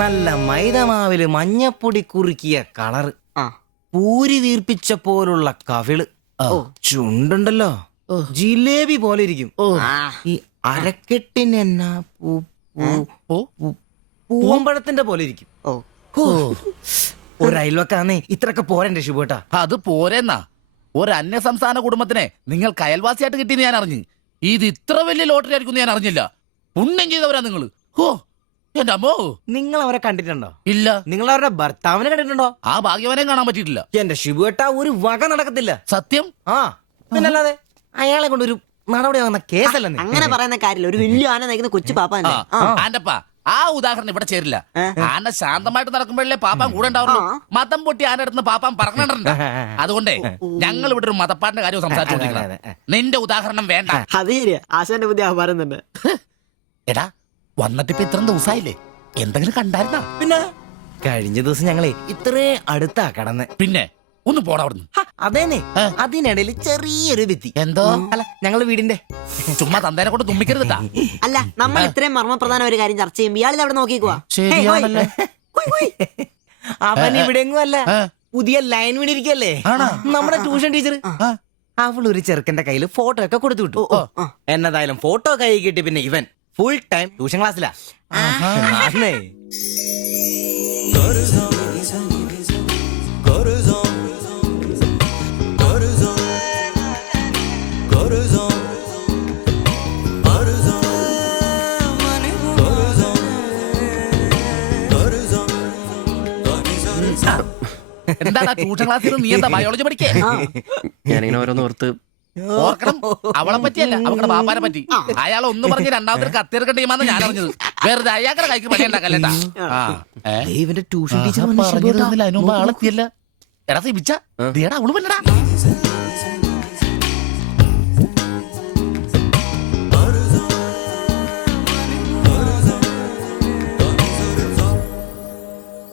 നല്ല മൈദമാവില് മഞ്ഞപ്പൊടി കുറുക്കിയ കളറ്, പൂരി വീർപ്പിച്ച പോലുള്ള കവിള്, ചുണ്ടുണ്ടല്ലോ ജിലേബി പോലെ ഇരിക്കും. ഈ അരക്കെട്ടിനെന്നാ പൂവമ്പഴത്തിന്റെ പോലെ ഇരിക്കും. ഒരു അയൽവക്കാന്നേ ഇത്രയൊക്കെ പോരണ്ടേ ശുഭേട്ടാ? അത് പോരെന്നാ. ഒരു അന്യ സംസ്ഥാന കുടുംബത്തിനെ നിങ്ങൾക്ക് അയൽവാസിയായിട്ട് കിട്ടിയെന്ന് ഞാൻ അറിഞ്ഞു. ഇത് ഇത്ര വലിയ ലോട്ടറി ആയിരിക്കും ഞാൻ അറിഞ്ഞില്ല. പുണ്യം ചെയ്തവരാ നിങ്ങള്. ഓ എന്റെ അമ്മോ. നിങ്ങൾ അവരെ കണ്ടിട്ടുണ്ടോ? ഇല്ല. നിങ്ങൾ അവരുടെ ഭർത്താവിനെ കണ്ടിട്ടുണ്ടോ? ആ ഭാഗ്യവാനെയും കാണാൻ പറ്റിയിട്ടില്ല. എന്റെ ശിവേട്ട ഒരു വക നടക്കത്തില്ല. സത്യം. ആ പിന്നല്ലാതെ അയാളെ കൊണ്ട് ഒരു നടപടി ആവുന്ന കേസല്ലെന്ന്. അങ്ങനെ പറയുന്ന കാര്യമില്ല. ഒരു വലിയ ആന നയിക്കുന്ന കൊച്ചു പാപ്പ. ആന്റപ്പാ ആ ഉദാഹരണം ഇവിടെ ചേരില്ല. ആന ശാന്തമായിട്ട് നടക്കുമ്പോഴല്ലേ പാപ്പാൻ കൂടെ ഉണ്ടാവുള്ളൂ. മതം പൊട്ടി ആന അടുത്ത് പാപ്പാൻ പറഞ്ഞിട്ടുണ്ട്. അതുകൊണ്ടേ ഞങ്ങൾ ഇവിടെ ഒരു മതപ്പാടിന്റെ കാര്യം സംസാരിച്ചോണ്ടിരിക്കുന്നത്. നിന്റെ ഉദാഹരണം വേണ്ട. അത് ശരിയാ, ആശാന്റെ ബുദ്ധി പറയുന്നുണ്ട്. എടാ വന്നിട്ടിപ്പോ ഇത്രയും ദിവസമായില്ലേ, എന്തെങ്കിലും കണ്ടായിരുന്നാ? പിന്നെ കഴിഞ്ഞ ദിവസം ഞങ്ങളെ ഇത്രേ അടുത്താ കടന്ന്. പിന്നെ ഒന്ന് പോടാ അവിടുന്ന്. അതേന്നെ, അതിനിടയിൽ ചെറിയൊരു ഭിത്തി. എന്തോ അല്ല ഞങ്ങള് വീടിന്റെ ചുമ്മാ തന്തേനെ കൊണ്ട് തുമ്മിക്കരുതാ. അല്ല, നമ്മൾ ഇത്രയും മർമ്മപ്രധാന ഒരു കാര്യം ചർച്ച ചെയ്യുമ്പോൾ ഇയാളിത് അവിടെ നോക്കിക്കുവാ. അവൻ ഇവിടെ എങ്ങും അല്ല, പുതിയ ലൈൻ വീണിരിക്കല്ലേ നമ്മുടെ ട്യൂഷൻ ടീച്ചർ. അവൾ ഒരു ചെറുക്കന്റെ കയ്യിൽ ഫോട്ടോ ഒക്കെ കൊടുത്തു വിട്ടു. എന്നതായാലും ഫോട്ടോ കൈ കിട്ടി. പിന്നെ ഇവൻ ഫുൾ ടൈം ട്യൂഷൻ ക്ലാസ്സിലാ. എന്താ ട്യൂഷൻ ക്ലാസ്സിൽ നീ എന്താ ബയോളജി പഠിക്കേ? ഞാനിങ്ങനെ ഓരോന്ന് ഓർത്ത് ഓർക്കണം. അവളെ പറ്റിയല്ല, അവളുടെ ബാപ്പാനെ പറ്റി. അയാളെ ഒന്ന് പറഞ്ഞ് രണ്ടാമത്തെ കത്തിയെടുക്കേണ്ട ടീമാന്ന് ഞാൻ അറിഞ്ഞത്. വെറുതെ അയാളുടെ കൈക്ക് പണി ഉണ്ടാക്കല്ലേട്ടാ. ഇവന്റെ ട്യൂഷൻ ടീച്ചർ അതിന് മുമ്പ് ആളെത്തിയല്ല. എടാ സിബിച്ച ദേടാ അവള് പറ്റടാ.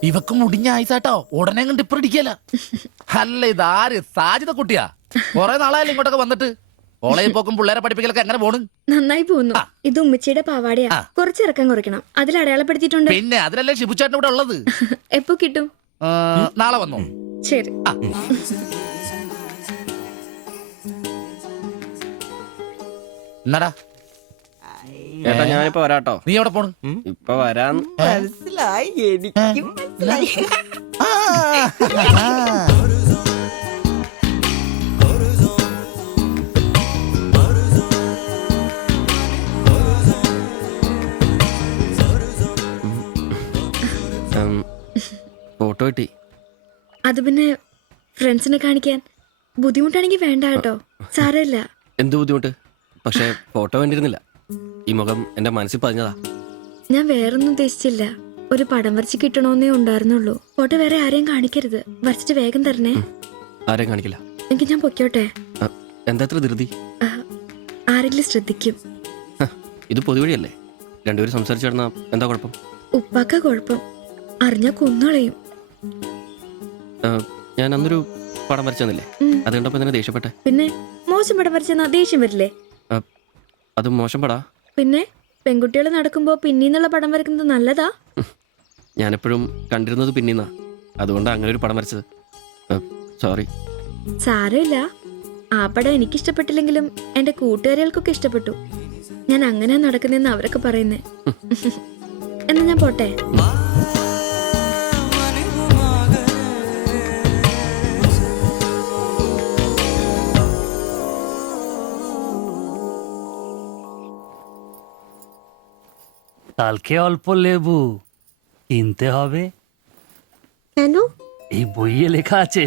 ഇവക്ക് മുടിഞ്ഞ ആയിസാട്ടോ. ഉടനെ കണ്ട് ഇപ്പൊ ഇടിക്കല. അല്ല ഇതാര് സാജിത കുട്ടിയാ? കൊറേ നാളായാലും ഇങ്ങോട്ടൊക്കെ വന്നിട്ട്. കോളേജിൽ പോക്കും പിള്ളേരെ പഠിപ്പിക്കലൊക്കെ എങ്ങനെ പോണ്? നന്നായി പോകുന്നു. ഇത് ഉമ്മച്ചിയുടെ പാവാടയാ. കുറച്ചിറക്കം കുറയ്ക്കണം. അതിൽ അടയാളപ്പെടുത്തിയിട്ടുണ്ട്. പിന്നെ അതിലല്ലേ ഷിബുച്ചേട്ടൻ ഇവിടെ ഉള്ളത്. എപ്പോ കിട്ടും? നാളെ വന്നോ? ശരി. എന്നാടാ ഏട്ടാ ഞാനിപ്പോ വരാട്ടോ. നീ എവിടെ പോണ്? ഇപ്പൊ വരാൻ. മനസ്സിലായി, എനിക്കും മനസ്സിലായി. ഫോട്ടോ കിട്ടി. അത് പിന്നെ ഫ്രണ്ട്സിനെ കാണിക്കാൻ ബുദ്ധിമുട്ടാണെങ്കിൽ വേണ്ട കേട്ടോ, സാരമില്ല. എന്ത് ബുദ്ധിമുട്ട്? പക്ഷെ ഫോട്ടോ വേണ്ടിയിരുന്നില്ല. ഈ മുഖം എന്റെ മനസ്സിൽ പതിഞ്ഞതാ. ഞാൻ വേറൊന്നും ഉദ്ദേശിച്ചില്ല. ഒരു പടം വരച്ച് കിട്ടണമെന്നേ ഉണ്ടായിരുന്നുള്ളൂ. ഫോട്ടോ വേറെ ആരെയും കാണിക്കരുത്. വരച്ചിട്ട് വേഗം തരണേ. ആരെയും കാണിക്കില്ല. എനിക്ക് ഞാൻ പൊക്കോട്ടെ? എന്താ ഇത്ര ധൃതി? ആരെങ്കിലും ശ്രദ്ധിക്കും. ഇത് പൊതുവഴിയല്ലേ, രണ്ടുപേരും സംസാരിച്ചു കിടന്നാ എന്താ കുഴപ്പം? ഉപ്പാക്ക കുഴപ്പം, അറിഞ്ഞാ കൊന്നുകളയും. ഞാൻ അന്നൊരു പടം വരച്ചെന്നില്ലേ, അത് കണ്ടപ്പോ തന്നെ ദേഷ്യപ്പെട്ടെ. പിന്നെ മോശം പടം വരച്ചെന്നാ ദേഷ്യം വരില്ലേ? അത് മോശം പടാ. പിന്നെ പെൺകുട്ടികൾ നടക്കുമ്പോ പിന്നീന്നുള്ള പടം വരക്കുന്നത് നല്ലതാ. ഞാനെപ്പോഴും കണ്ടിരുന്നത് പിന്നീന്നാ, അതുകൊണ്ട് അങ്ങനെ ഒരു പടം വരച്ചത്. സോറി. സാരമില്ല. ആ പടം എനിക്കിഷ്ടപ്പെട്ടില്ലെങ്കിലും എന്റെ കൂട്ടുകാരികൾക്കൊക്കെ ഇഷ്ടപ്പെട്ടു. ഞാൻ അങ്ങനെയാ നടക്കുന്നെന്ന് അവരൊക്കെ പറയുന്നേ. എന്നാ ഞാൻ പോട്ടെ. কালকে অল্প লেবু কিনতে হবে। কেন? এই বইয়ে লেখা আছে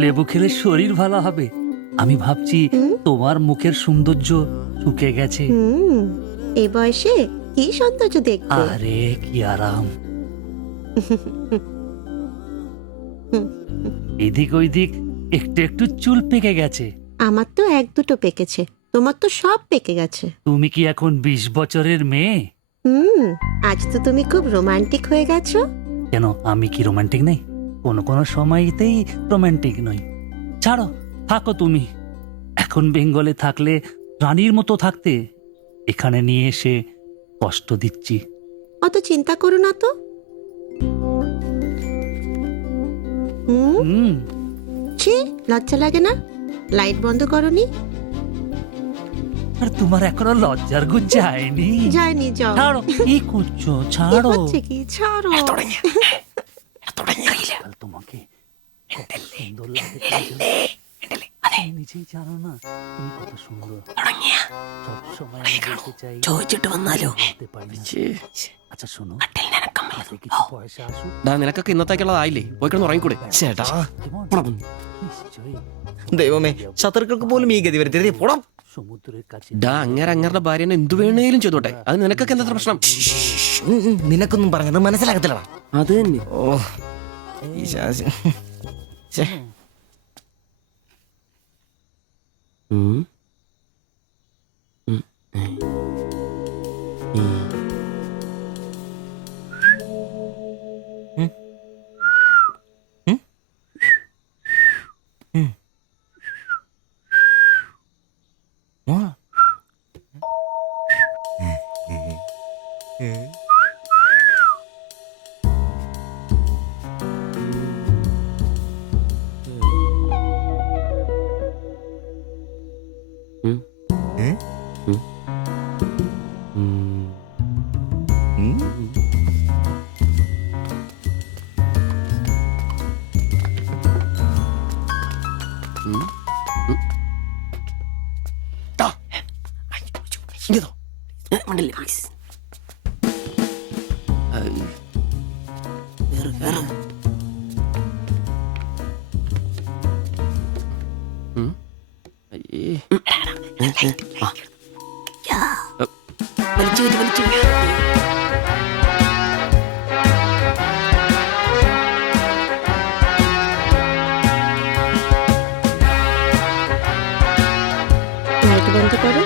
লেবু খেলে শরীর ভালো হবে। আমি ভাবছি তোমার মুখের সৌন্দর্য শুকে গেছে। এই বয়সে কি সৌন্দর্য দেখবে? আরে কি আরাম। এদিক ওইদিক একটু একটু চুল পেকে গেছে। আমার তো এক দুটো পেকেছে, তোমার তো সব পেকে গেছে। তুমি কি এখন 20 বছরের মেয়ে? আজ তো তুমি খুব রোমান্টিক হয়ে গেছো। কেন, আমি কি রোমান্টিক নেই? কোনো কোনো সময়তেই রোমান্টিক নই। ছাড়ো, থাকো তুমি। এখন বেঙ্গলে থাকলে রানীর মতো থাকতে, এখানে নিয়ে এসে কষ্ট দিচ্ছি। অত চিন্তা করো না তো, ছি লজ্জা লাগে না? লাইট বন্ধ করনি? আর তোমার এখনো লজ্জার গুণ যায়নি? যায়নি, যাও। ছাড়ো, কি করছো? এ ছাড়ো। হচ্ছে কি? ছাড়ো। আজকাল তোমাকে কত সুন্দর লাগে তুমি নিজেই জানো না তুমি কত সুন্দর। সবসময় আমি বলতে চাই, ചോദിച്ചിട്ട് വന്നാലോ? বলতে পারি না। আচ্ছা শোনো, হাতে কিছু পয়সা আসুক। ഡാ നിനക്കൊക്കെ ഇന്നത്തേക്കുള്ളതായില്ലേ? പോയി കിടന്ന് ഉറങ്ങിക്കൂടെ? ചേട്ടാ কেমন? নিশ্চয়ই ദൈവമേ, ശത്രുക്കൾക്ക് പോലും ഈ ഗതി വരുത്തരുത്. പോടാ. সমুদ্রের কাছে ഡാ അങ്ങേരുടെ ഭാര്യനെ എന്തു വേണേലും ചെയ്തോട്ടെ, അത് നിനക്കൊക്കെ എന്താ പ്രശ്നം? നിനക്കൊന്നും പറഞ്ഞത് മനസ്സിലാകത്തില്ലടാ. അത് തന്നെ. ഓ ഈ ശാസി. ഛെ. ഉം. ഉം. ഉം. ഓ. ഉം. ഏ? ഉം. ഉം. ഉം? ഉം. ഇങ്ങതോ. ഉണ്ടല്ലേ, please. ഐ. കേറ്, കേറ്. ഉം. അയ്യേ. യാ. വലിച്ചു കയറ്റി, വലിച്ചു കയറ്റി. লাইট বন্ধ করো।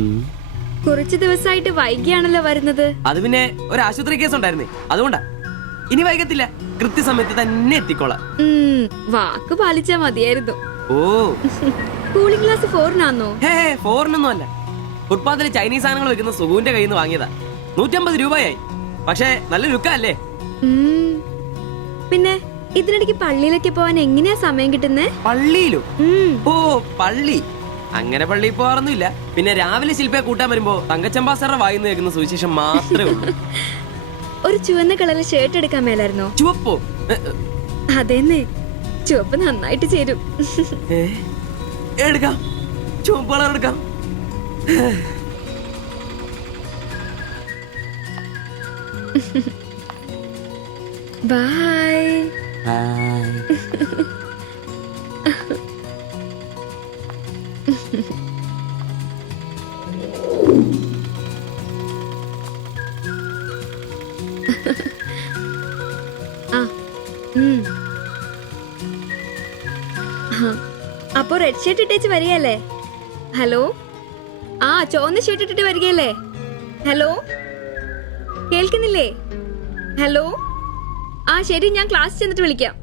ഉം. കുറച്ച് ദിവസമായിട്ട് വൈകിയാണല്ലോ വരുന്നത്. അത് പിന്നെ ഒരു ആശുപത്രി കേസ് ഉണ്ടായിരുന്നേ, അതുകൊണ്ടാ. ഇനി വൈകത്തില്ല, കൃത്യസമയത്ത് തന്നെ എത്തിക്കോളാം. വാക്ക് പാലിച്ചാ മതിയായിരുന്നു. ഓ കൂളിംഗ് ഗ്ലാസ് 4-നാന്നോ? ഹേ, ഫോറിനൊന്നും അല്ല. ഫുട്പാത്തില് ചൈനീസ് സാധനങ്ങൾ വെക്കുന്ന സുഖുവിന്റെ കയ്യിൽ നിന്ന് വാങ്ങിയതാ. 150 രൂപയായി. പക്ഷേ നല്ല ലുക്കല്ലേ? പിന്നെ ഇതിനിടയ്ക്ക് പള്ളിയിലൊക്കെ പോവാൻ എങ്ങനെയാ സമയം കിട്ടുന്നേ? പള്ളിയിലും? ഓ പള്ളി, അങ്ങനെ പള്ളിയിൽ പോവാറൊന്നുമില്ല. പിന്നെ രാവിലെ ശില്പയെ കൂട്ടാൻ വരുമ്പോ തങ്കച്ചമ്പാസറുടെ വായിന്ന് കേൾക്കുന്ന സുവിശേഷം മാത്രമേ ഉള്ളൂ. ഒരു ചുവന്ന കളറിൽ ഷർട്ട് എടുക്കാൻ മേലായിരുന്നോ? ചുവപ്പോ? അതെന്നെ, ചുവപ്പ് നന്നായിട്ട് ചേരും. ഏ, എടുക്കാം, ചുവപ്പ് കളർ എടുക്കാം. ബൈ. അപ്പൊ റെഡ് ഷർട്ട് ഇട്ടേച്ച് വരികയല്ലേ? ഹലോ, ആ ചുവന്ന ഷർട്ട് ഇട്ടിട്ട് വരികയല്ലേ? ഹലോ, കേൾക്കുന്നില്ലേ? ഹലോ, ആ ശരി, ഞാൻ ക്ലാസ് ചെന്നിട്ട് വിളിക്കാം.